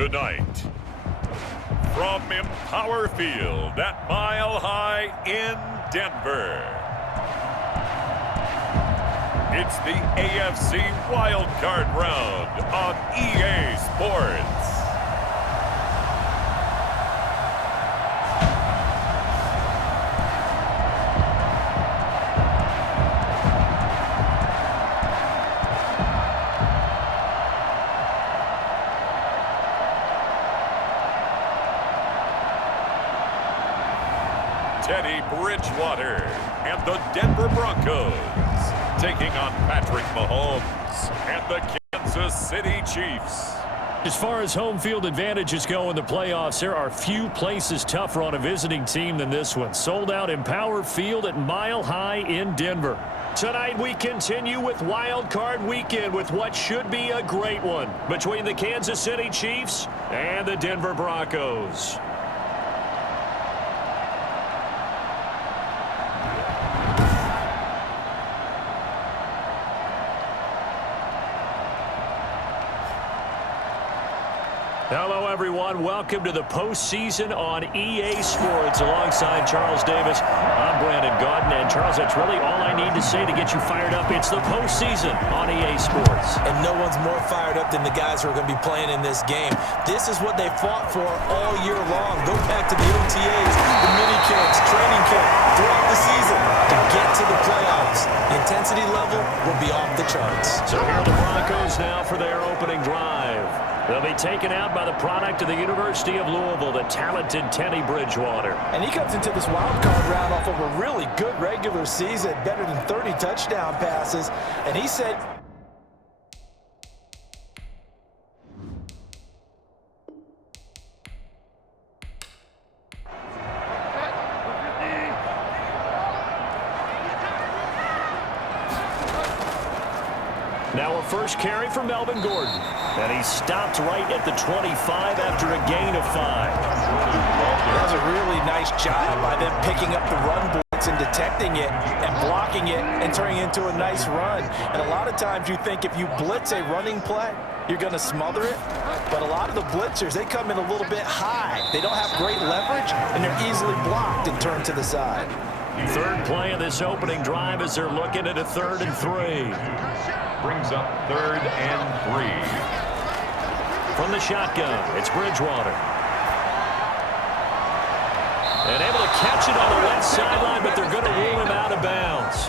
Tonight, from Empower Field at Mile High in Denver, it's the AFC Wildcard Round on EA Sports. Teddy Bridgewater and the Denver Broncos taking on Patrick Mahomes and the Kansas City Chiefs. As far as home field advantages go in the playoffs, there are few places tougher on a visiting team than this one. Sold out Empower Field at Mile High in Denver. Tonight we continue with Wild Card Weekend with what should be a great one between the Kansas City Chiefs and the Denver Broncos. Hello, everyone. Welcome to the postseason on EA Sports. Alongside Charles Davis, I'm Brandon Gaudin. And, Charles, that's really all I need to say to get you fired up. It's the postseason on EA Sports. And no one's more fired up than the guys who are going to be playing in this game. This is what they fought for all year long. Go back to the OTAs, the mini camps, training camp, throughout the season to get to the playoffs. The intensity level will be off the charts. So here are the Broncos now for their opening drive. They'll be taken out by the product of the University of Louisville, the talented Teddy Bridgewater. And he comes into this wild card round off of a really good regular season, better than 30 touchdown passes. And he said... Now a first carry for Melvin Gordon. And he stopped right at the 25 after a gain of 5. That was a really nice job by them picking up the run blitz and detecting it and blocking it and turning it into a nice run. And a lot of times you think if you blitz a running play, you're going to smother it. But a lot of the blitzers, they come in a little bit high. They don't have great leverage, and they're easily blocked and turned to the side. Third play of this opening drive as they're looking at a 3rd and 3. Brings up 3rd and 3. From the shotgun, it's Bridgewater. And able to catch it on the left sideline, but they're going to rule him out of bounds.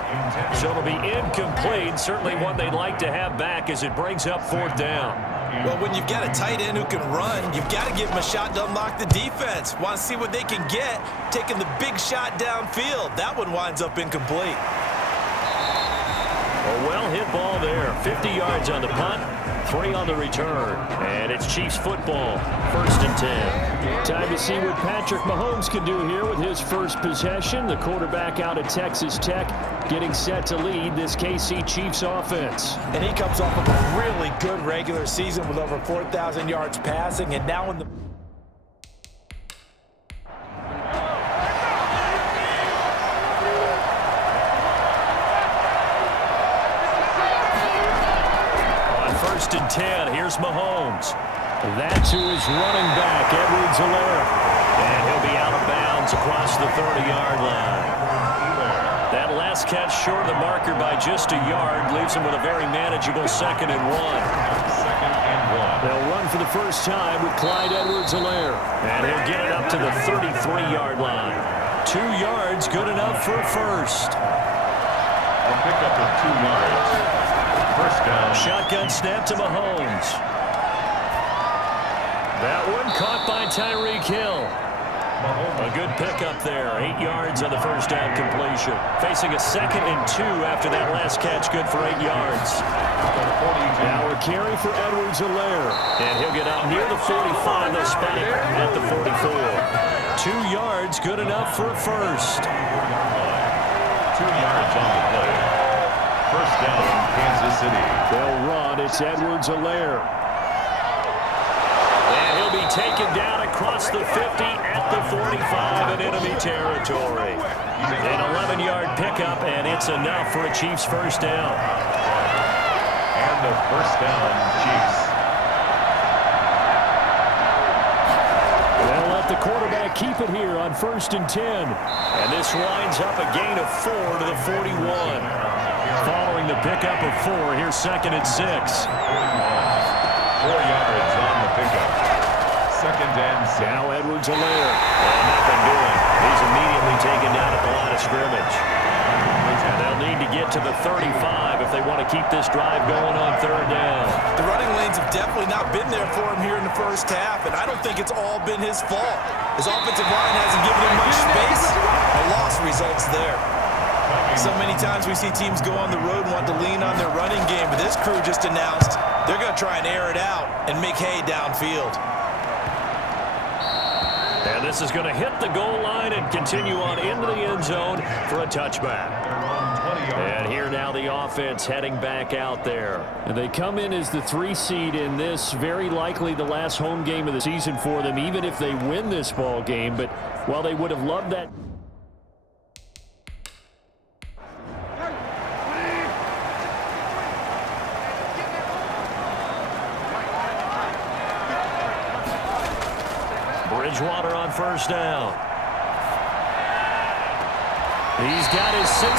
So it'll be incomplete, certainly one they'd like to have back as it brings up 4th down. Well, when you've got a tight end who can run, you've got to give him a shot to unlock the defense. Want to see what they can get, taking the big shot downfield. That one winds up incomplete. A well-hit ball there. 50 yards on the punt, 3 on the return. And it's Chiefs football, 1st and 10. Time to see what Patrick Mahomes can do here with his first possession. The quarterback out of Texas Tech getting set to lead this KC Chiefs offense. And he comes off of a really good regular season with over 4,000 yards passing. And now in the... First and 10, here's Mahomes. That's who is running back, Edwards-Helaire. And he'll be out of bounds across the 30-yard line. That last catch short of the marker by just a yard leaves him with a very manageable 2nd and 1. They'll run for the first time with Clyde Edwards-Helaire. And he'll get it up to the 33-yard line. 2 yards, good enough for a first. A pickup of 2 yards. First down. Shotgun snap to Mahomes. That one caught by Tyreek Hill. A good pickup there. 8 yards on the first down completion. Facing a 2nd and 2 after that last catch. Good for 8 yards. Now a carry for Edwards-Helaire. And he'll get out near the 45. They'll spot it at the 44. 2 yards, good enough for a first. 2 yards on the play. First down, Kansas City. They'll run. It's Edwards-Helaire. And he'll be taken down across the 50 at the 45 in enemy territory. An 11-yard pickup, and it's enough for a Chiefs first down. And the first down, Chiefs. the quarterback keep it here on 1st and 10. And this winds up a gain of 4 to the 41. Following the pickup of 4, here's 2nd and 6. 4 yards on the pickup. 2nd and 6. Now Edwards-Helaire. Nothing doing. He's immediately taken down at the line of scrimmage. And they'll need to get to the 35 if they want to keep this drive going on 3rd down. The running lanes have definitely not been there for him here in the first half, and I don't think it's all been his fault. His offensive line hasn't given him much space. A loss results there. So many times we see teams go on the road and want to lean on their running game, but this crew just announced they're going to try and air it out and make hay downfield. And this is going to hit the goal line and continue on into the end zone for a touchback. And here now the offense heading back out there. And they come in as the 3 seed in this, very likely the last home game of the season for them, even if they win this ball game. But while they would have loved that. Bridgewater on 1st down. He's got his 6'5"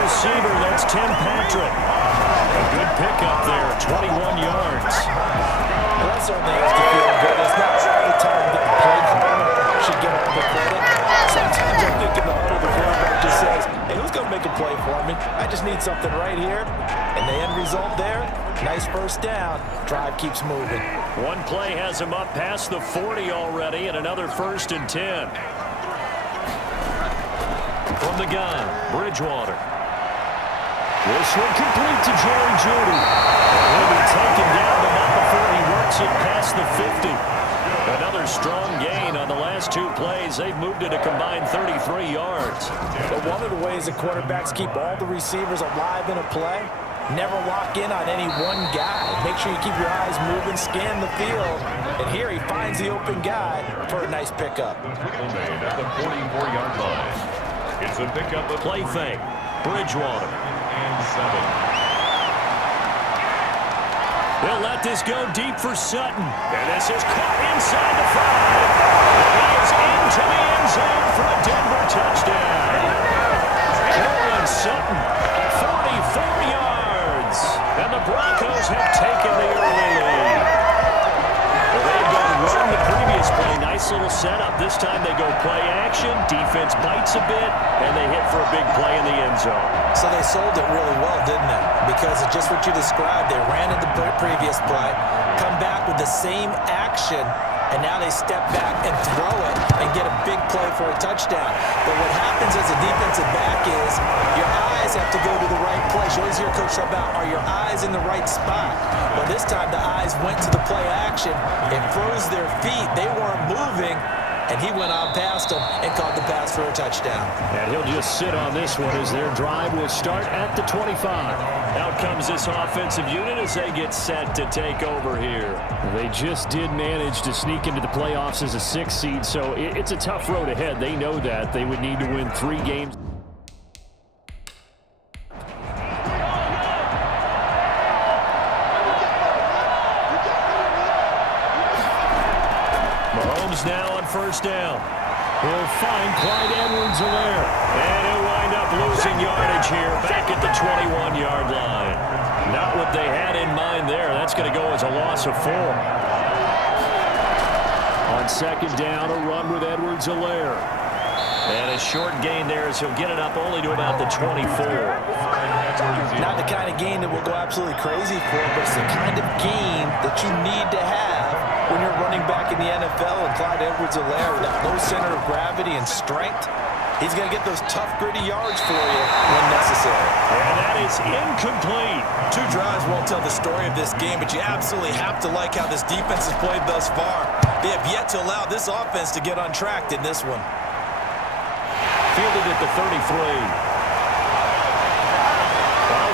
receiver. That's Tim Patrick. A good pickup there, 21 yards. Well, that certainly has to feel good. It's not all the time that the play caller should get all the credit. Sometimes I think in the huddle, the quarterback just says, hey, who's going to make a play for me? I just need something right here. And the end result there, nice 1st down. Drive keeps moving. One play has him up past the 40 already, and another 1st and 10. From the gun, Bridgewater. This one complete to Jerry Jeudy. He'll be taken down, but not before he works it past the 50. Another strong gain on the last 2 plays. They've moved it a combined 33 yards. But one of the ways that quarterbacks keep all the receivers alive in a play, never lock in on any one guy. Make sure you keep your eyes moving, scan the field. And here he finds the open guy for a nice pickup. Made at the 44-yard line. It's a pickup of Play fake. Bridgewater. and 7. They'll let this go deep for Sutton. And this is caught inside the 5. And he is into the end zone for a Denver touchdown. Cortland Sutton, 44 yards. And the Broncos have taken the early lead. Well, they've gone run the previous play. Nice little setup. This time they go play action. Defense bites a bit, and they hit for a big play in the end zone. So they sold it really well, didn't they? Because it's just what you described. They ran at the previous play, come back with the same action, and now they step back and throw it and get a big play for a touchdown. But what happens as a defensive back is your eyes have to go to the right place. You always hear Coach talk about, are your eyes in the right spot? Well, this time the eyes went to the play action. It froze their feet. They weren't moving. And he went on past him and caught the pass for a touchdown. And he'll just sit on this one as their drive will start at the 25. Out comes this offensive unit as they get set to take over here. They just did manage to sneak into the playoffs as a 6 seed, so it's a tough road ahead. They know that. They would need to win 3 games. Now on 1st down. He'll find Clyde Edwards-Helaire. And he'll wind up losing yardage here back at the 21-yard line. Not what they had in mind there. That's going to go as a loss of 4. On 2nd down, a run with Edwards-Helaire. And a short gain there as he'll get it up only to about the 24. Not the kind of gain that will go absolutely crazy for, but it's the kind of gain that you need to have when you're running back in the NFL. And Clyde Edwards-Helaire with that low center of gravity and strength, he's going to get those tough, gritty yards for you when necessary. And that is incomplete. 2 drives won't tell the story of this game, but you absolutely have to like how this defense has played thus far. They have yet to allow this offense to get untracked in this one. Fielded at the 33.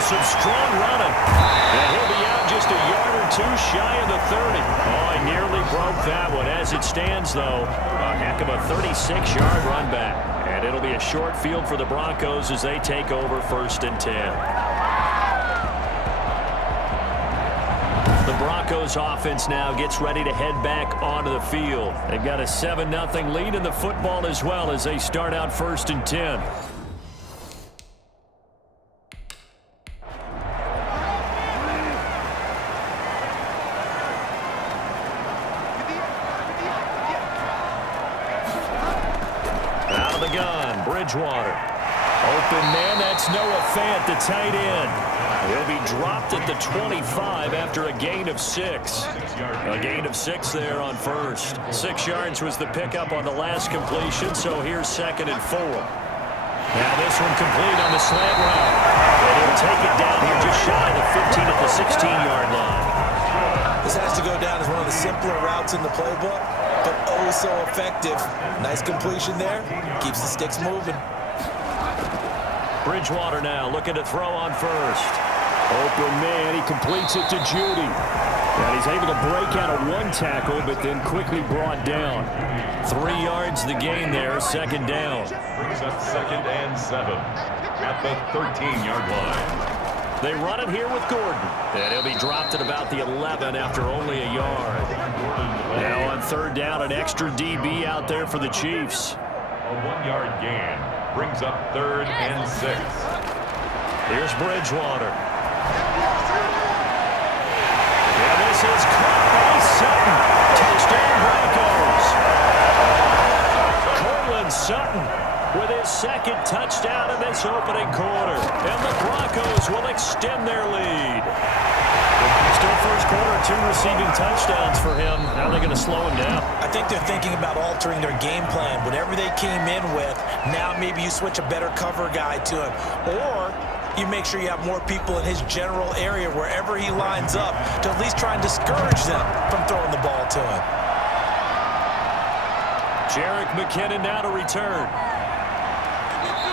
Some strong running. And he'll be out just a yard or 2 shy of the 30. Oh, he nearly broke that one. As it stands, though, a heck of a 36-yard run back. And it'll be a short field for the Broncos as they take over 1st and 10. The Broncos offense now gets ready to head back onto the field. They've got a 7-0 lead in the football as well as they start out 1st and 10. Out of the gun, Bridgewater. Open man, that's Noah Fant, the tight end. He'll be dropped at the 25 after a gain of 6. A gain of 6 there on first. 6 yards was the pickup on the last completion, so here's 2nd and 4. Now this one complete on the slant route. And he'll take it down here just shy of the 15 at the 16-yard line. This has to go down as one of the simpler routes in the playbook, but oh so effective. Nice completion there. Keeps the sticks moving. Bridgewater now looking to throw on first. Open man, he completes it to Judy. And he's able to break out of 1 tackle, but then quickly brought down. 3 yards the gain there, 2nd down. Brings up 2nd and 7 at the 13-yard line. They run it here with Gordon. And he'll be dropped at about the 11 after only a yard. Now on 3rd down, an extra DB out there for the Chiefs. A 1-yard gain brings up 3rd and 6. Here's Bridgewater. And this is caught by Sutton. Touchdown Broncos. Cortland Sutton with his 2nd touchdown in this opening quarter. And the Broncos will extend their lead. Still first quarter, 2 receiving touchdowns for him. How are they going to slow him down? I think they're thinking about altering their game plan. Whatever they came in with, now maybe you switch a better cover guy to him. Or you make sure you have more people in his general area wherever he lines up to at least try and discourage them from throwing the ball to him. Jerick McKinnon now to return.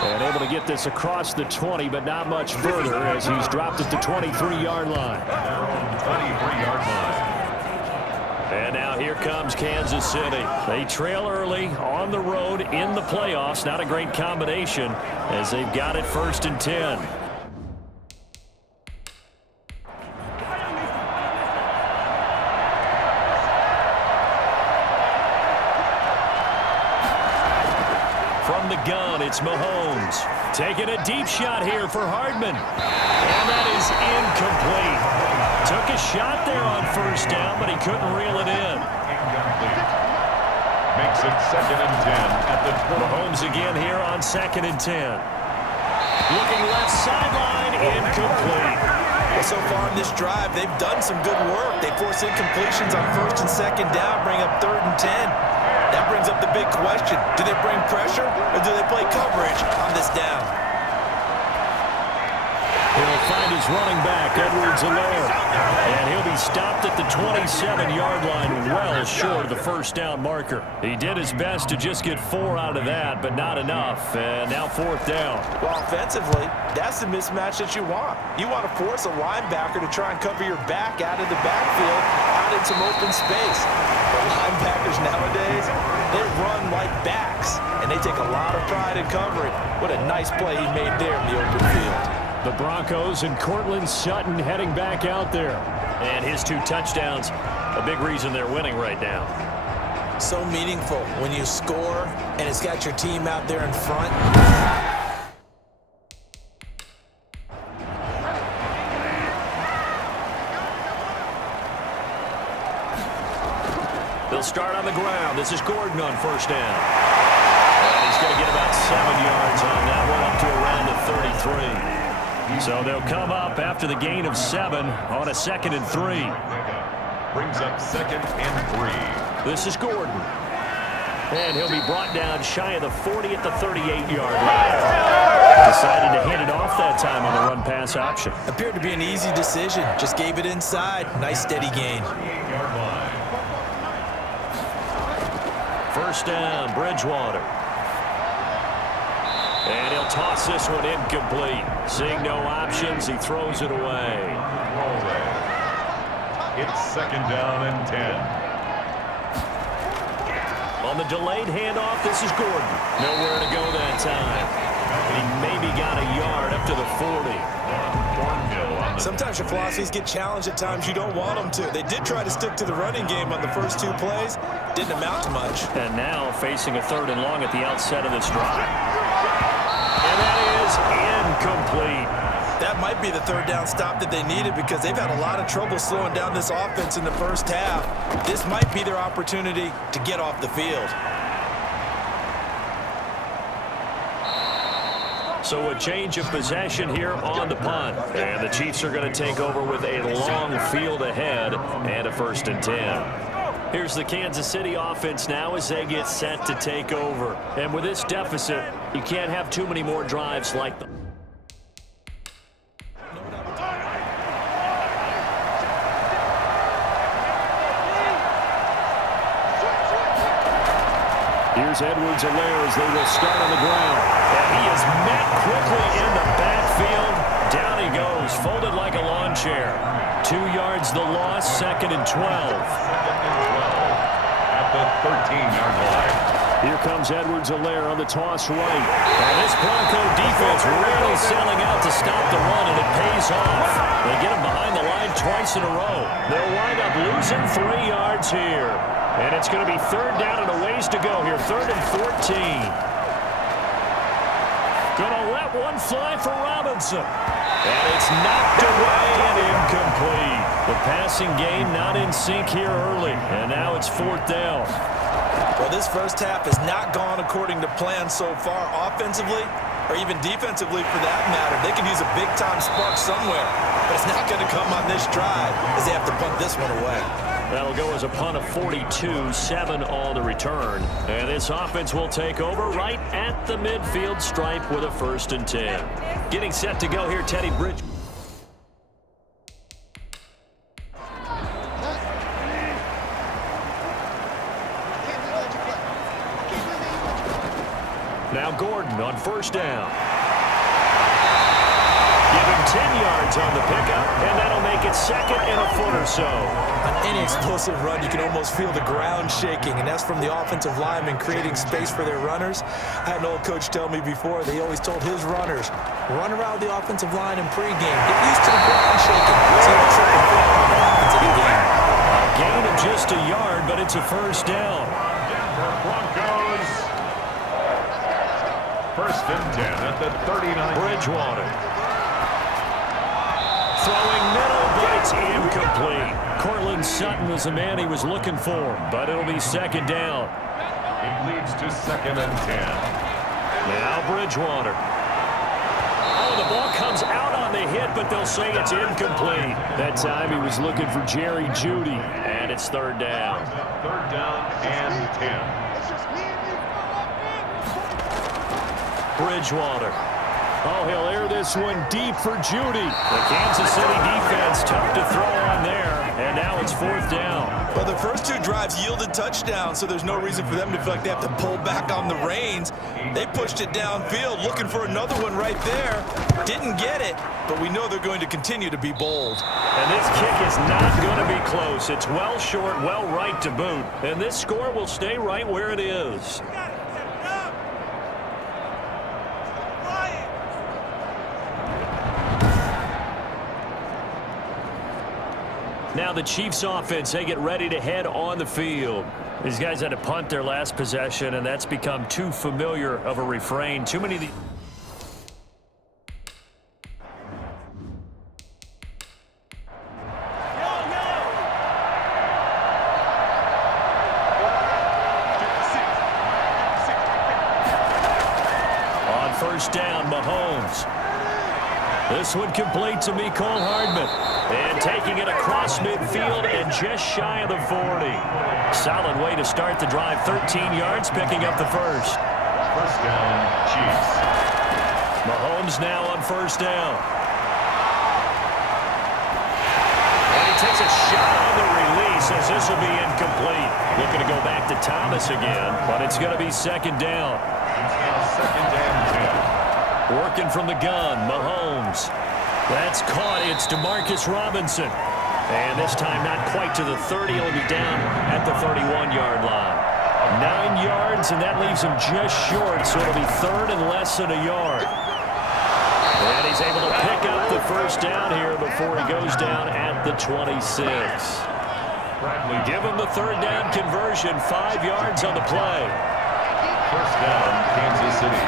And able to get this across the 20, but not much further as he's dropped at the 23-yard line. 23-yard line. And now here comes Kansas City. They trail early on the road in the playoffs. Not a great combination as they've got it 1st and 10. From the gun, it's Mahomes. Taking a deep shot here for Hardman. And that is incomplete. Took a shot there on 1st down, but he couldn't reel it in. Makes it 2nd and 10 at the 20. Mahomes again here on 2nd and 10. Looking left sideline, incomplete. Well, so far in this drive, they've done some good work. They force incompletions on 1st and 2nd down, bring up 3rd and 10. That brings up the big question. Do they bring pressure or do they play coverage on this down? He'll find his running back, Edwards-Helaire. And he'll be stopped at the 27-yard line, well short of the 1st down marker. He did his best to just get 4 out of that, but not enough. And now 4th down. Well, offensively, that's the mismatch that you want. You want to force a linebacker to try and cover your back out of the backfield, out in some open space. But linebackers nowadays, they run like backs, and they take a lot of pride in covering. What a nice play he made there in the open field. The Broncos and Cortland Sutton heading back out there. And his 2 touchdowns, a big reason they're winning right now. So meaningful when you score and it's got your team out there in front. They'll start on the ground. This is Gordon on 1st down. And he's going to get about 7 yards on that one, up to around the 33. So they'll come up after the gain of 7 on a 2nd and 3. Brings up 2nd and 3. This is Gordon. And he'll be brought down shy of the 40 at the 38-yard line. Decided to hand it off that time on the run-pass option. Appeared to be an easy decision. Just gave it inside. Nice steady gain. 38-yard line. 1st down, Bridgewater. And he'll toss this one incomplete. Seeing no options, he throws it away. It's 2nd down and 10. On the delayed handoff, this is Gordon. Nowhere to go that time. He maybe got a yard up to the 40. Thornhill on Sometimes your philosophies get challenged at times you don't want them to. They did try to stick to the running game on the first 2 plays. Didn't amount to much. And now facing a 3rd and long at the outset of this drive. And that is incomplete. That might be the 3rd down stop that they needed because they've had a lot of trouble slowing down this offense in the first half. This might be their opportunity to get off the field. So a change of possession here on the punt. And the Chiefs are going to take over with a long field ahead and a 1st and 10. Here's the Kansas City offense now as they get set to take over. And with this deficit, you can't have too many more drives like them. Here's Edwards-Helaire as they will start on the ground. And he is met quickly in the backfield. Down he goes, folded like a lawn chair. 2 yards the loss, 2nd and 12. At the 13-yard line. Here comes Edwards-Helaire on the toss right. And this Bronco defense really selling out to stop the run, and it pays off. They get him behind the line twice in a row. They'll wind up losing 3 yards here. And it's going to be 3rd down and a ways to go here. 3rd and 14. Going to let one fly for Robinson. And it's knocked away and incomplete. The passing game not in sync here early. And now it's 4th down. Well, this first half has not gone according to plan so far offensively or even defensively for that matter. They could use a big-time spark somewhere, but it's not going to come on this drive as they have to punt this one away. That'll go as a punt of 42, 7 on the return. And this offense will take over right at the midfield stripe with a 1st and 10. Getting set to go here, Teddy Bridge. Now Gordon on 1st down. Give him 10 yards on the pickup, and that'll make it 2nd and a foot or so. On any explosive run, you can almost feel the ground shaking, and that's from the offensive linemen creating space for their runners. I had an old coach tell me before, they always told his runners, run around the offensive line in pregame. Get used to the ground shaking. So you trip and fall on the offense of the game. A gain of just a yard, but it's a 1st down. Denver Broncos. 1st and 10 at the 39. Bridgewater. Throwing middle, but it's incomplete. Cortland Sutton was the man he was looking for, but it'll be 2nd down. It leads to 2nd and 10. Now Bridgewater. Oh, the ball comes out on the hit, but they'll say it's incomplete. That time he was looking for Jerry Jeudy, and it's 3rd down. 3rd down and 10. Bridgewater. Oh, he'll air this one deep for Jeudy. The Kansas City defense tough to throw on there, and now it's 4th down. Well, the first 2 drives yielded touchdowns, so there's no reason for them to feel like they have to pull back on the reins. They pushed it downfield, looking for another one right there. Didn't get it, but we know they're going to continue to be bold. And this kick is not going to be close. It's well short, well right to boot, and this score will stay right where it is. Now the Chiefs offense, they get ready to head on the field. These guys had to punt their last possession, and that's become too familiar of a refrain. Too many of the... On 1st down, Mahomes. This one complete to Mecole Hardman. And taking it across midfield and just shy of the 40. Solid way to start the drive. 13 yards, picking up the 1st. 1st down, Chiefs. Mahomes now on 1st down. And he takes a shot on the release as this will be incomplete. Looking to go back to Thomas again, but it's going to be 2nd down. It's now 2nd and 10. Working from the gun, Mahomes. That's caught. It's Demarcus Robinson. And this time not quite to the 30. He'll be down at the 31-yard line. 9 yards, and that leaves him just short, so it'll be 3rd and less than a yard. And he's able to pick up the first down here before he goes down at the 26. Give him the third down conversion, 5 yards on the play. First down, Kansas City.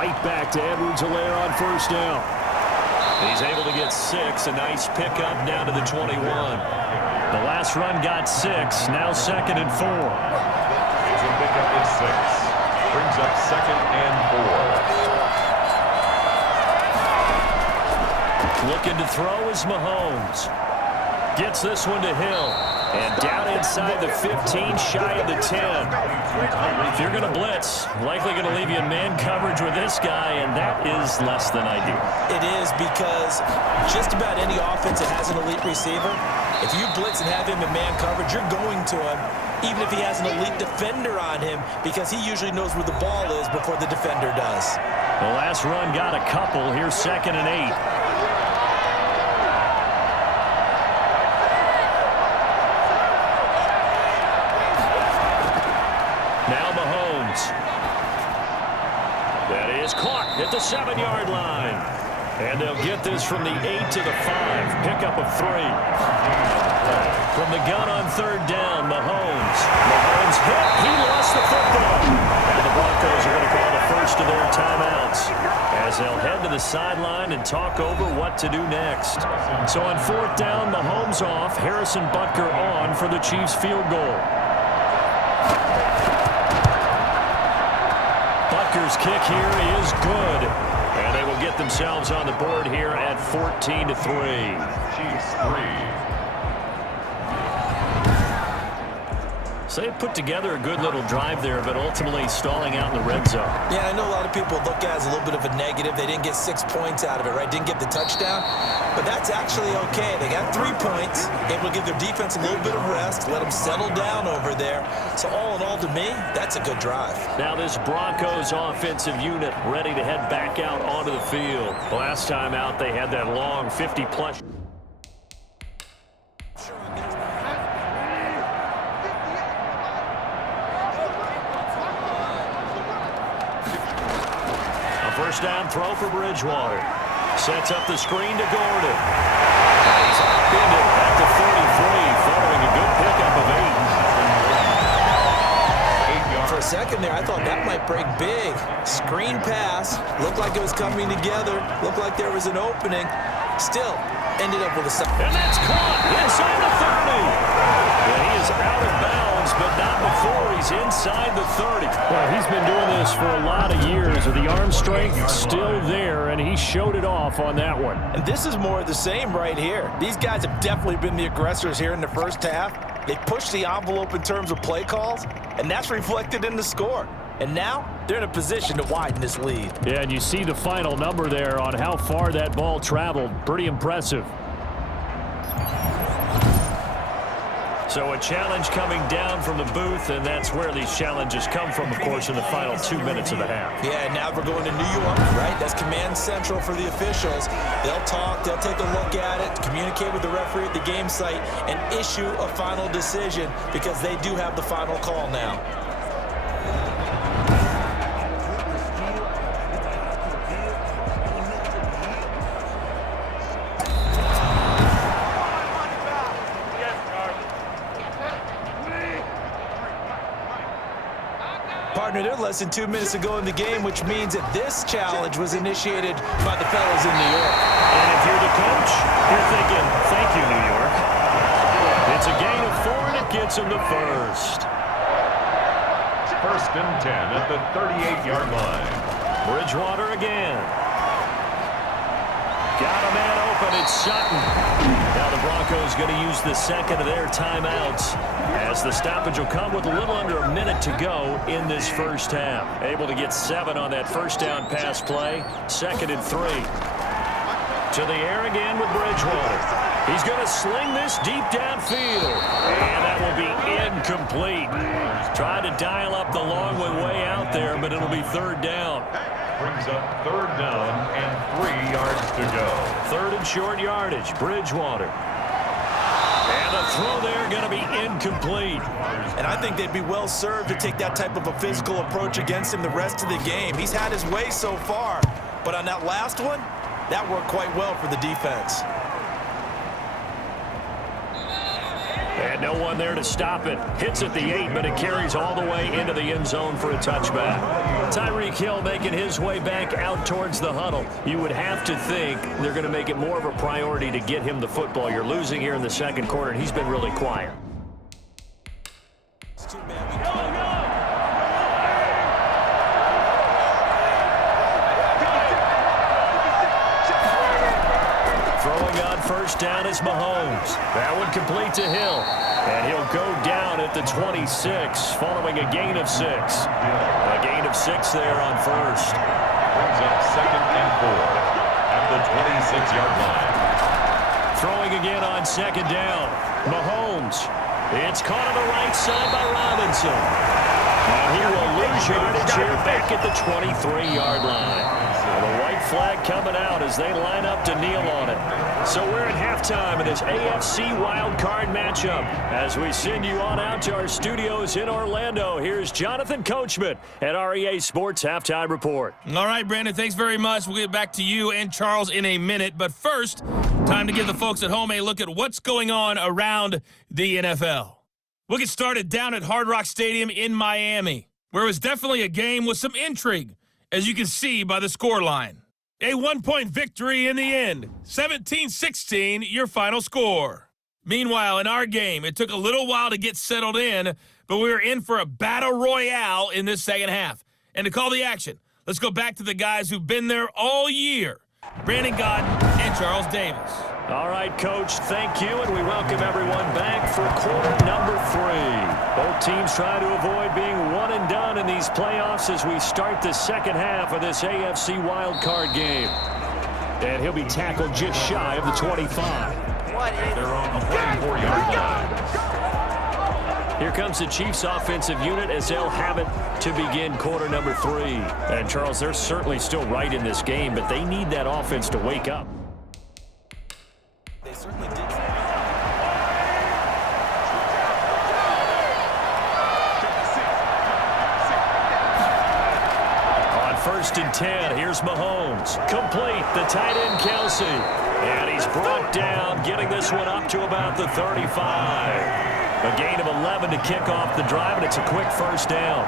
Right back to Edwards-Helaire on first down. He's able to get 6, a nice pickup down to the 21. The last run got 6, now 2nd and 4. It's a pickup at 6. Brings up 2nd and 4. Looking to throw is Mahomes. Gets this one to Hill. And down inside the 15, shy of the 10. If you're going to blitz, likely going to leave you in man coverage with this guy, and that is less than ideal. It is, because just about any offense that has an elite receiver, if you blitz and have him in man coverage, you're going to him, even if he has an elite defender on him, because he usually knows where the ball is before the defender does. The last run got a couple. Here's 2nd and 8. Now Mahomes. That is caught at the 7-yard line. And they'll get this from the 8 to the 5. Pickup of 3. From the gun on third down, Mahomes. Mahomes hit. He lost the football. And the Broncos are going to call the first of their timeouts as they'll head to the sideline and talk over what to do next. So on fourth down, Mahomes off. Harrison Butker on for the Chiefs field goal. Butker's kick here is good. And they will get themselves on the board here at 14-3. Chiefs 3. So they put together a good little drive there, but ultimately stalling out in the red zone. Yeah, I know a lot of people look at it as a little bit of a negative. They didn't get 6 points out of it, right? Didn't get the touchdown. But that's actually okay. They got 3 points, able to give their defense a little bit of rest, let them settle down over there. So all in all, to me, that's a good drive. Now this Broncos offensive unit ready to head back out onto the field. Last time out, they had that long 50-plus. First down throw for Bridgewater. Sets up the screen to Gordon. He's upended at the 43, following a good pickup of 8. For a second there, I thought that might break big. Screen pass. Looked like it was coming together. Looked like there was an opening. Still, ended up with a second. And that's caught inside the 30. And he is out of bounds, but not before he's inside the 30. Well, he's been doing this for a lot of years with the arm strength still there, and he showed it off on that one. And this is more of the same right here. These guys have definitely been the aggressors here in the first half. They pushed the envelope in terms of play calls, and that's reflected in the score. And now they're in a position to widen this lead. Yeah, and you see the final number there on how far that ball traveled. Pretty impressive. So a challenge coming down from the booth, and that's where these challenges come from, of course, in the final 2 minutes of the half. Yeah, now we're going to New York, right? That's command central for the officials. They'll talk, they'll take a look at it, communicate with the referee at the game site, and issue a final decision because they do have the final call now. Partner, they're less than 2 minutes to go in the game, which means that this challenge was initiated by the fellas in New York. And if you're the coach, you're thinking, thank you, New York. It's a gain of 4, and it gets him the first. First and 10 at the 38-yard line. Bridgewater again. Got a man open. It's Sutton. Now the Broncos going to use the second of their timeouts as the stoppage will come with a little under a minute to go in this first half. Able to get 7 on that first down pass play. 2nd and 3. To the air again with Bridgewater. He's going to sling this deep downfield. And that will be incomplete. Tried to dial up the long one way out there, but it'll be third down. Brings up third down and 3 yards to go. Third and short yardage. Bridgewater. And the throw there going to be incomplete. And I think they'd be well served to take that type of a physical approach against him the rest of the game. He's had his way so far, But on that last one, that worked quite well for the defense. And no one there to stop it. Hits at the 8, but it carries all the way into the end zone for a touchback. Tyreek Hill making his way back out towards the huddle. You would have to think they're going to make it more of a priority to get him the football. You're losing here in the second quarter, and he's been really quiet. Throwing on first down is Mahomes. That one complete to Hill. And he'll go down at the 26, following a gain of 6. A gain of 6 there on first. Brings up 2nd and 4 at the 26-yard line. Throwing again on 2nd down. Mahomes. It's caught on the right side by Robinson. And he will lose yardage here back at the 23-yard line. The white flag coming out as they line up to kneel on it. So we're at halftime in this AFC wild card matchup. As we send you on out to our studios in Orlando, here's Jonathan Coachman at REA Sports Halftime Report. All right, Brandon, thanks very much. We'll get back to you and Charles in a minute. But first, time to give the folks at home a look at what's going on around the NFL. We'll get started down at Hard Rock Stadium in Miami, where it was definitely a game with some intrigue, as you can see by the scoreline. A 1-point victory in the end. 17-16, your final score. Meanwhile, in our game, it took a little while to get settled in, but we were in for a battle royale in this second half. And to call the action, let's go back to the guys who've been there all year. Brandon Godden and Charles Davis. All right, Coach, thank you, and we welcome everyone back for quarter number 3. Both teams try to avoid being one and done in these playoffs as we start the second half of this AFC wildcard game. And he'll be tackled just shy of the 25. They're on the 44-yard line. Here comes the Chiefs' offensive unit as they'll have it to begin quarter number 3. And, Charles, they're certainly still right in this game, but they need that offense to wake up. They certainly did. On 1st and 10, here's Mahomes. Complete, the tight end Kelsey. And he's brought down, getting this one up to about the 35. A gain of 11 to kick off the drive, and it's a quick first down.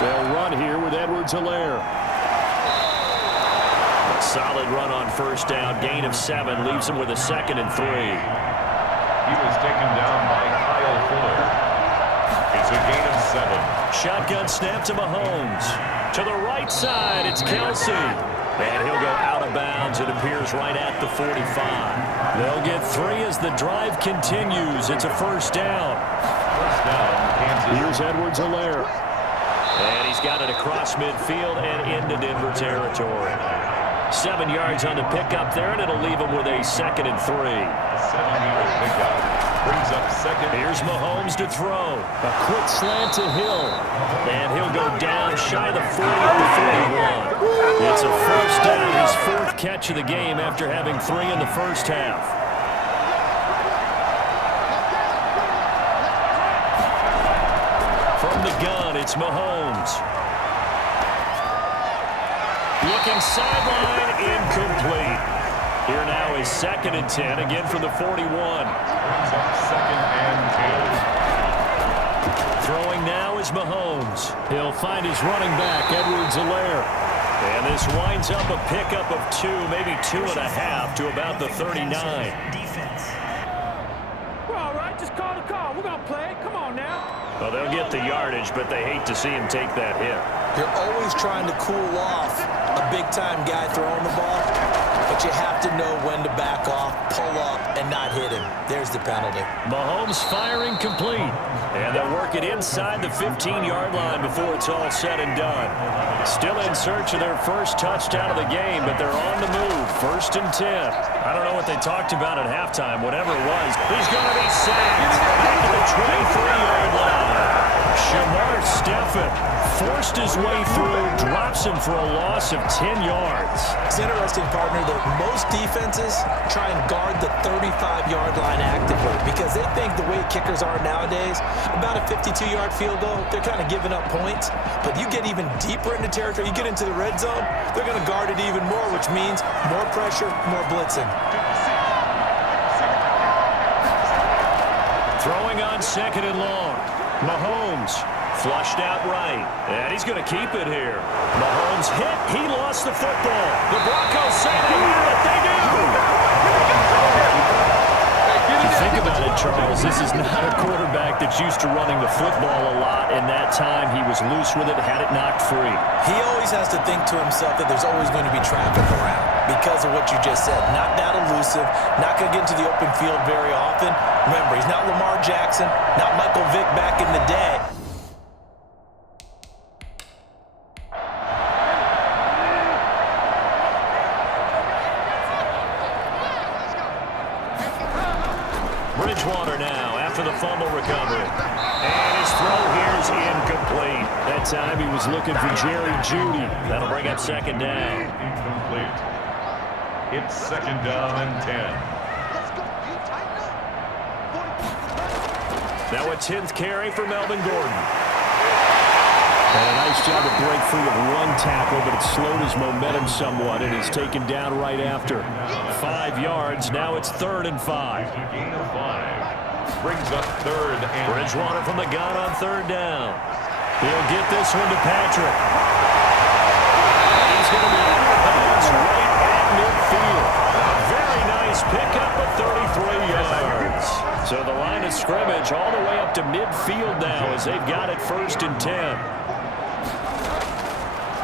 They'll run here with Edwards-Helaire. Solid run on first down. Gain of 7 leaves him with a 2nd and 3. He was taken down by Kyle Fuller. It's a gain of 7. Shotgun snap to Mahomes. To the right side, it's Kelsey. And he'll go out of bounds. It appears right at the 45. They'll get 3 as the drive continues. It's a first down. First down, Kansas. Here's Edwards-Helaire. And he's got it across midfield and into Denver territory. 7 yards on the pickup there, and it'll leave him with a 2nd and 3. 7-yard pickup. Brings up 2nd. Here's Mahomes to throw. A quick slant to Hill. And he'll go down shy of the 40 at the 41. It's a first down, his 4th catch of the game after having 3 in the first half. From the gun, it's Mahomes. Looking sideline, incomplete. Here now is 2nd and 10, again from the 41. Brings up 2nd and 2. Throwing now is Mahomes. He'll find his running back, Edwards-Helaire. And this winds up a pickup of 2, maybe 2.5 to about the 39. We're all right. Just call the call. We're going to play it. Come on now. Well, they'll get the yardage, but they hate to see him take that hit. You're always trying to cool off a big-time guy throwing the ball, but you have to know when to back off, pull up, and not hit him. There's the penalty. Mahomes firing complete. And they'll work it inside the 15-yard line before it's all said and done. Still in search of their first touchdown of the game, but they're on the move. 1st and 10. I don't know what they talked about at halftime. Whatever it was, he's going to be sacked. Back to the 23-yard line. Shamar Stephen forced his way through, drops him for a loss of 10 yards. It's interesting, partner, that most defenses try and guard the 35-yard line actively because they think the way kickers are nowadays, about a 52-yard field goal, they're kind of giving up points. But you get even deeper into territory, you get into the red zone, they're going to guard it even more, which means more pressure, more blitzing. Throwing on 2nd and long. Mahomes flushed out right. And he's going to keep it here. Mahomes hit. He lost the football. The Broncos say they have it. They do. If you think about it, Charles, this is not a quarterback that's used to running the football a lot, and that time he was loose with it, had it knocked free. He always has to think to himself that there's always going to be traffic around because of what you just said. Not that elusive, not going to get into the open field very often. Remember, he's not Lamar Jackson, not Michael Vick back in the day. Bridgewater now after the fumble recovery. And his throw here is incomplete. That time he was looking for Jerry Jeudy. That'll bring up 2nd down. Incomplete. It's 2nd down and 10. Now a 10th carry for Melvin Gordon. And a nice job to break free of one tackle, but it slowed his momentum somewhat, and he's taken down right after. 5 yards. Now it's 3rd and 5. Gain of 5. Brings up 3rd and Bridgewater from the gun on 3rd down. He'll get this one to Patrick. He's going to be out of bounds right at midfield. Very nice pickup of 33 yards. So the line of scrimmage all the way up to midfield now as they've got it 1st and 10.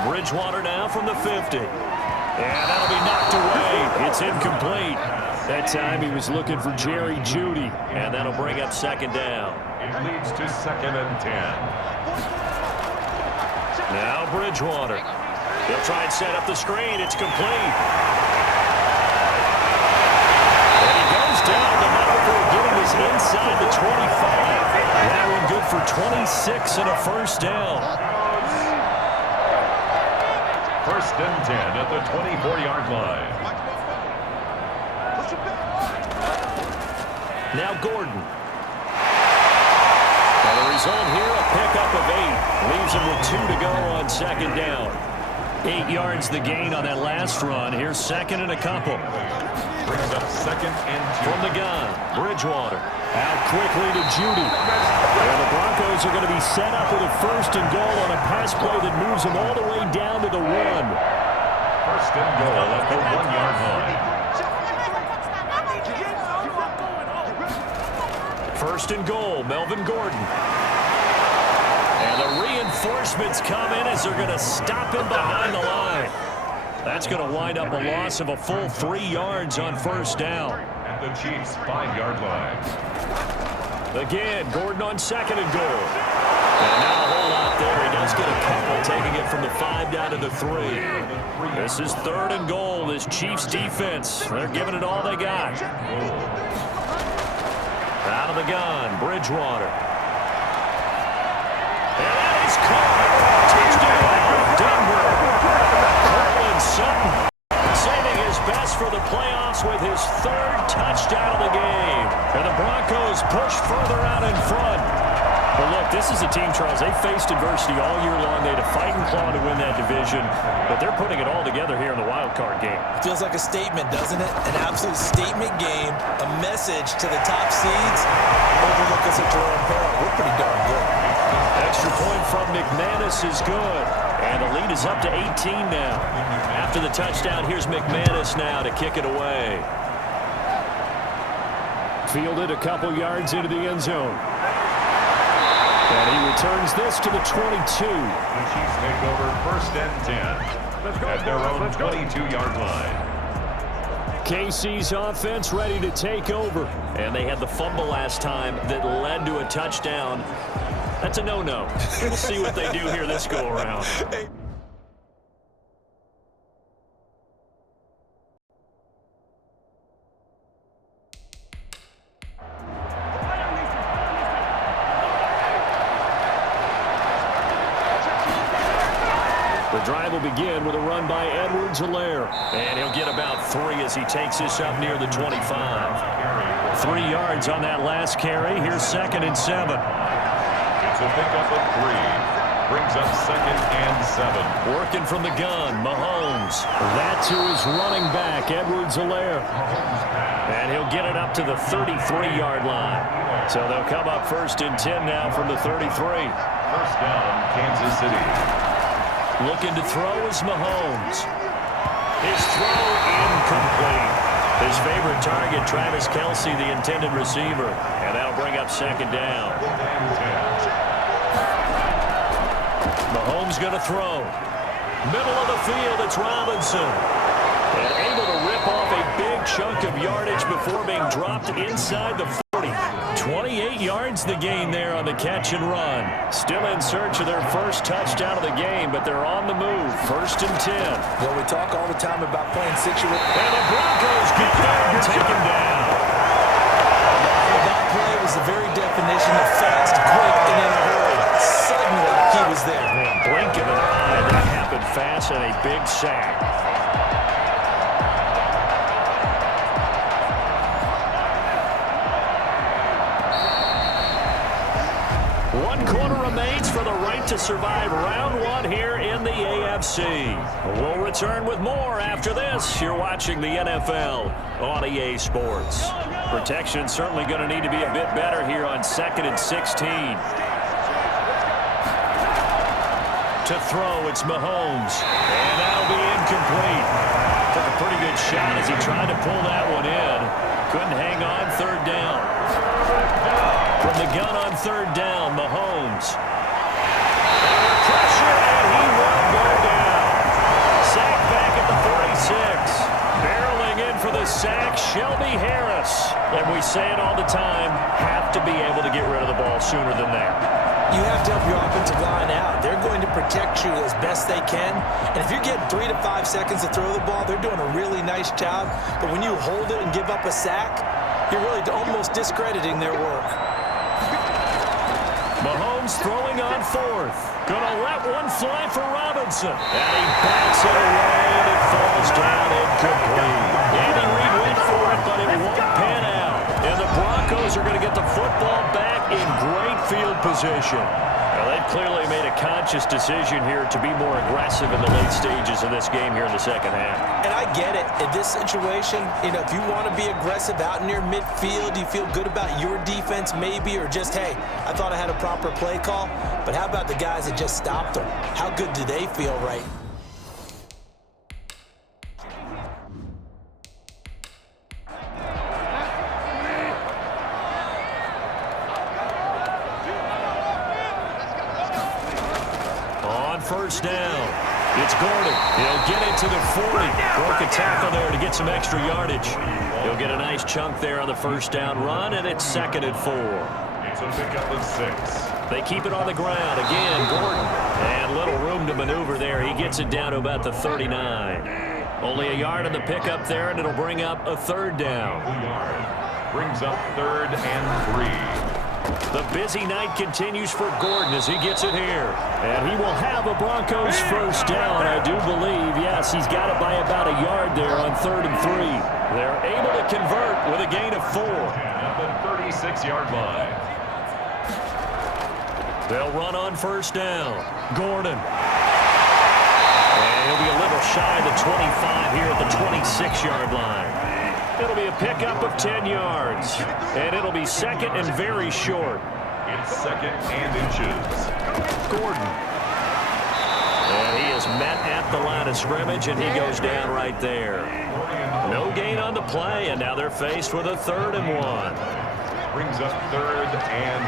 Bridgewater now from the 50. And that'll be knocked away. It's incomplete. That time he was looking for Jerry Jeudy. And that'll bring up 2nd down. it leads to 2nd and 10. Now Bridgewater. He'll try and set up the screen. It's complete. And he goes down the middle, getting this inside the 25. That one good for 26 and a 1st down. 1st and 10 at the 24-yard line. Now Gordon. And the result here, a pickup of 8. Leaves him with 2 to go on 2nd down. 8 yards the gain on that last run. Here's 2nd and a couple. Brings up 2nd and 2. From the gun, Bridgewater. Out quickly to Jeudy. And the Broncos are going to be set up with a 1st and goal on a pass play that moves them all the way down to the 1. 1st and goal at the 1-yard line. 1st and goal, Melvin Gordon. And the reinforcements come in as they're going to stop him behind the line. That's going to wind up a loss of a full 3 yards on 1st down. At the Chiefs' 5-yard line. Again, Gordon on 2nd and goal. And not a whole lot there. He does get a couple, taking it from the 5 down to the 3. This is 3rd and goal. This Chiefs defense, they're giving it all they got. Out of the gun, Bridgewater. And that is caught. Touchdown, Denver. Cortland Sutton saving his best for the playoffs with his 3rd touchdown of the game. And the Broncos push further out in front. But look, this is a team, Charles, they faced adversity all year long. They had to fight and claw to win that division, but they're putting it all together here in the wild card game. Feels like a statement, doesn't it? An absolute statement game, a message to the top seeds. Overlook us at your own peril. We're pretty darn good. Extra point from McManus is good, and the lead is up to 18 now. After the touchdown, here's McManus now to kick it away. Fielded a couple yards into the end zone. And he returns this to the 22. The Chiefs take over 1st and 10 at their own 22-yard line. KC's offense ready to take over. And they had the fumble last time that led to a touchdown. That's a no-no. We'll see what they do here this go-around. drive will begin with a run by Edwards-Helaire. And he'll get about 3 as he takes this up near the 25. 3 yards on that last carry. Here's 2nd and 7. It's a pickup of 3. Brings up 2nd and 7. Working from the gun, Mahomes. That to his running back, Edwards-Helaire. And he'll get it up to the 33-yard line. So they'll come up 1st and 10 now from the 33. 1st down, Kansas City. Looking to throw is Mahomes. His throw incomplete. His favorite target, Travis Kelce, the intended receiver. And that'll bring up 2nd down. Mahomes going to throw. Middle of the field, it's Robinson. And able to rip off a big chunk of yardage before being dropped inside the 40. 28 yards the gain there on the catch and run. Still in search of their first touchdown of the game, but they're on the move. 1st and 10. Well, we talk all the time about playing situations. And the Broncos get there and take him down. That play was the very definition of fast, quick, and in a hurry. Suddenly, he was there. Blink of an eye, that happened fast, and a big sack. One quarter remains for the right to survive round 1 here in the AFC. We'll return with more after this. You're watching the NFL on EA Sports. Protection certainly going to need to be a bit better here on 2nd and 16. To throw, it's Mahomes. And that'll be incomplete. Took a pretty good shot as he tried to pull that one in. Couldn't hang on. 3rd down. From the gun on 3rd down, Mahomes. Under pressure, and he will go down. Sack back at the 46. Barreling in for the sack, Shelby Harris. And we say it all the time, have to be able to get rid of the ball sooner than that. You have to help your offensive line out. They're going to protect you as best they can. And if you're getting 3 to 5 seconds to throw the ball, they're doing a really nice job. But when you hold it and give up a sack, you're really almost discrediting their work. Mahomes throwing on 4th. Gonna let one fly for Robinson. And he backs it away, and it falls down incomplete. Andy Reid went for it, but it won't pan out. And the Broncos are going to get the football back in great field position. Now, they've clearly made a conscious decision here to be more aggressive in the late stages of this game here in the 2nd half. And I get it. In this situation, if you want to be aggressive out near midfield, you feel good about your defense maybe, or just, hey, I thought I had a proper play call. But how about the guys that just stopped them? How good do they feel right now? First down. It's Gordon. He'll get it to the 40. Broke a tackle there to get some extra yardage. He'll get a nice chunk there on the 1st down run, and it's 2nd and 4. It's a pickup of 6. They keep it on the ground. Again, Gordon. And little room to maneuver there. He gets it down to about the 39. Only a yard on the pickup there, and it'll bring up a 3rd down. Brings up 3rd and 3. The busy night continues for Gordon as he gets it here. And he will have a Broncos 1st down, I do believe. Yes, he's got it by about a yard there on 3rd and 3. They're able to convert with a gain of 4. At the 36-yard line. They'll run on 1st down. Gordon. And he'll be a little shy of the 25 here at the 26-yard line. It'll be a pickup of 10 yards. And it'll be 2nd and very short. It's 2nd and inches. Gordon. And he is met at the line of scrimmage, and he goes down right there. No gain on the play, and now they're faced with a 3rd and 1. Brings up 3rd and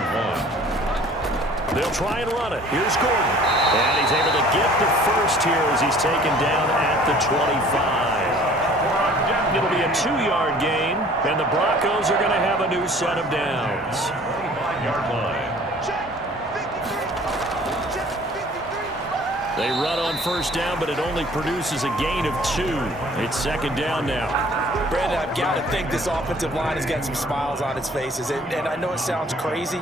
1. They'll try and run it. Here's Gordon. And he's able to get the first here as he's taken down at the 25. It'll be a 2-yard gain, and the Broncos are going to have a new set of downs. 5-yard line. They run on first down, but it only produces a gain of 2. It's second down now. Brandon, I've got to think this offensive line has got some smiles on its faces. And I know it sounds crazy,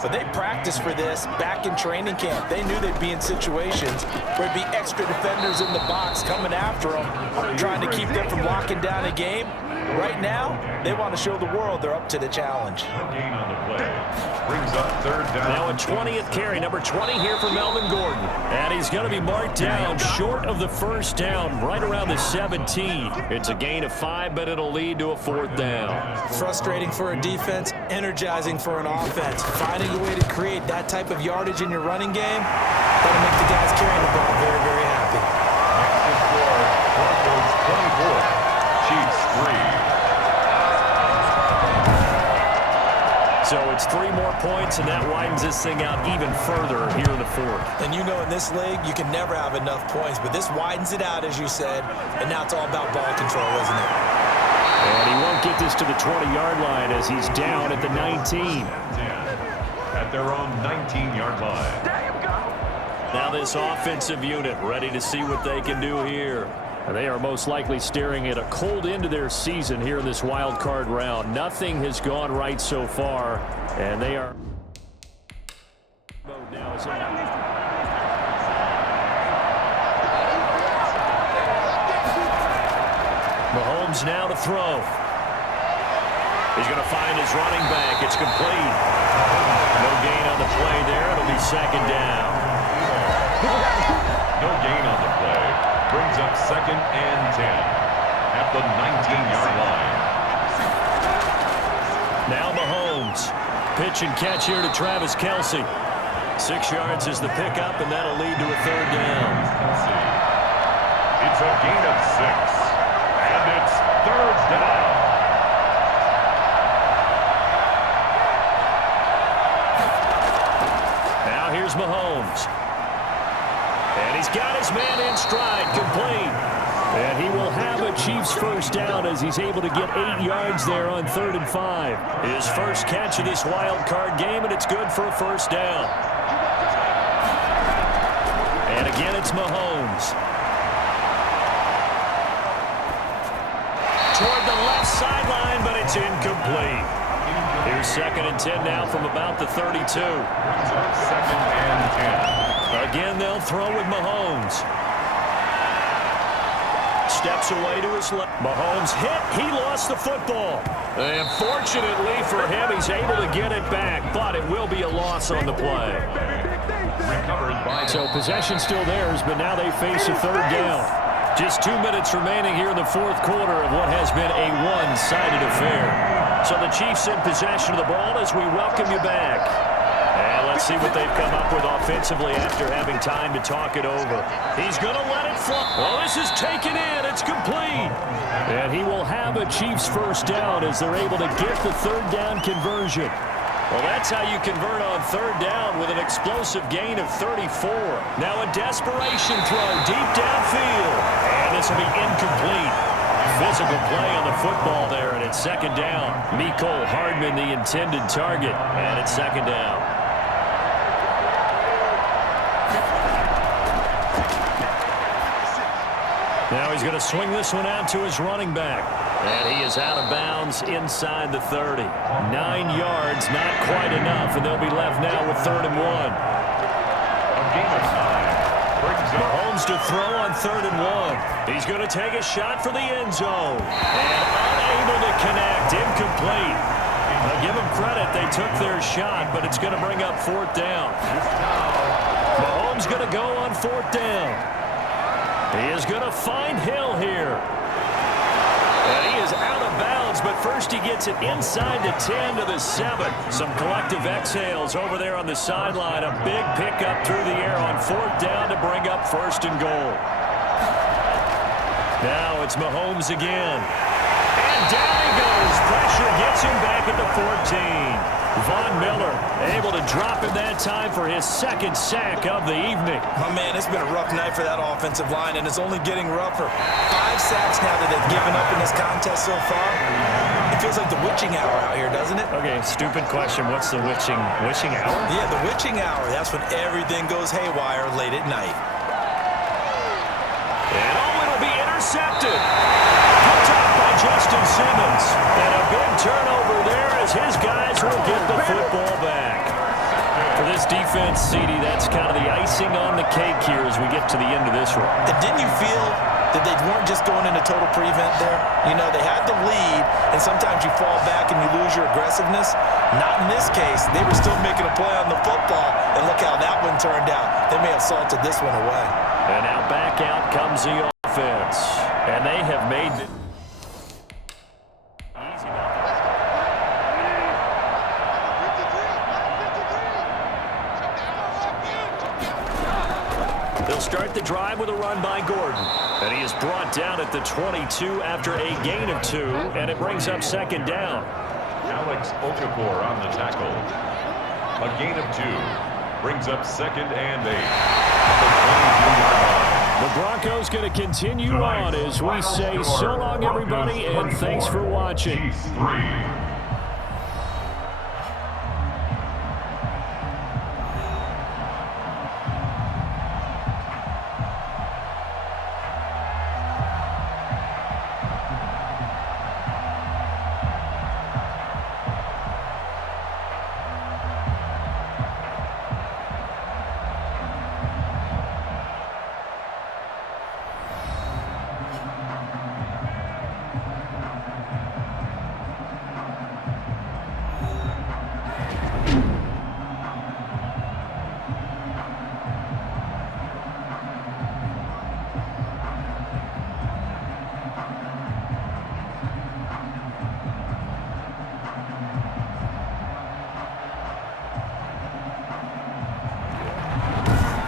but they practiced for this back in training camp. They knew they'd be in situations where there'd be extra defenders in the box coming after them, trying to keep them from locking down a game. Right now, they want to show the world they're up to the challenge. Gain on the play. Brings up third down. Now a 20th carry, number 20 here for Melvin Gordon. And he's going to be marked down short of the first down, right around the 17. It's a gain of 5, but it'll lead to a 4th down. Frustrating for a defense, energizing for an offense. Finding a way to create that type of yardage in your running game, that'll make the guys carrying the ball very, very happy. Broncos 24, Chiefs 3. So it's 3 more points, and that widens this thing out even further here in the 4th. And you know in this league, you can never have enough points, but this widens it out, as you said, and now it's all about ball control, isn't it? And he won't get this to the 20-yard line as he's down at the 19. At their own 19-yard line. Now this offensive unit ready to see what they can do here. And they are most likely staring at a cold end to their season here in this wild card round. Nothing has gone right so far, and they are Mahomes now to throw. He's going to find his running back. It's complete. No gain on the play there. It'll be second down. No gain on the play. Brings up second and 10 at the 19-yard line. Now Mahomes. Pitch and catch here to Travis Kelce. 6 yards is the pickup, and that'll lead to a 3rd down. It's a gain of 6, and it's 3rd down. Now here's Mahomes. And he's got his man in stride, complete. And he will have a Chiefs first down as he's able to get 8 yards there on 3rd and 5. His first catch of this wild card game, and it's good for a first down. And again, it's Mahomes. Toward the left sideline, but it's incomplete. Here's 2nd and 10 now from about the 32. 2nd and 10. Again, they'll throw with Mahomes. Steps away to his left. Mahomes hit. He lost the football. And fortunately for him, he's able to get it back, but it will be a loss on the play. So possession still theirs, but now they face a 3rd down. Just 2 minutes remaining here in the 4th quarter of what has been a one-sided affair. So the Chiefs in possession of the ball as we welcome you back. And let's see what they've come up with offensively after having time to talk it over. He's going to let it fly. Well, this is taken in. It's complete. And he will have a Chiefs first down as they're able to get the 3rd down conversion. Well, that's how you convert on 3rd down with an explosive gain of 34. Now a desperation throw deep downfield. And this will be incomplete. Physical play on the football there, and it's 2nd down. Mecole Hardman, the intended target, and it's 2nd down. Now he's going to swing this one out to his running back. And he is out of bounds inside the 30. 9 yards, not quite enough, and they'll be left now with 3rd and 1. A gain of 9. Mahomes to throw on 3rd and 1. He's going to take a shot for the end zone. And unable to connect, incomplete. Now give them credit, they took their shot, but it's going to bring up 4th down. Mahomes going to go on 4th down. He is going to find Hill here. And he is out of bounds, but first he gets it inside the 10 to the 7. Some collective exhales over there on the sideline. A big pickup through the air on 4th down to bring up 1st and goal. Now it's Mahomes again. And down he goes. Pressure gets him back at the 14. Von Miller able to drop him that time for his 2nd sack of the evening. Oh, man, it's been a rough night for that offensive line, and it's only getting rougher. 5 sacks now that they've given up in this contest so far. It feels like the witching hour out here, doesn't it? Okay, stupid question. What's the witching hour? Yeah, the witching hour. That's when everything goes haywire late at night. defense, CD, that's kind of the icing on the cake here as we get to the end of this one. And didn't you feel that they weren't just going into total prevent there? You know, they had the lead, and sometimes you fall back and you lose your aggressiveness. Not in this case. They were still making a play on the football, and look how that one turned out. They may have salted this one away. And now back out comes the offense. And they have made it easy now. They'll start the drive with a run by Gordon. And he is brought down at the 22 after a gain of 2, and it brings up second down. Alex Okafor on the tackle. A gain of 2 brings up 2nd and 8. The Broncos going to continue on as we say so long, everybody, and thanks for watching.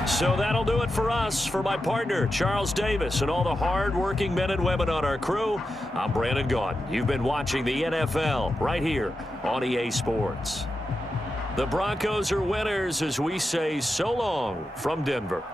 So that'll do it for us. For my partner, Charles Davis, and all the hard-working men and women on our crew, I'm Brandon Gaudin. You've been watching the NFL right here on EA Sports. The Broncos are winners as we say so long from Denver.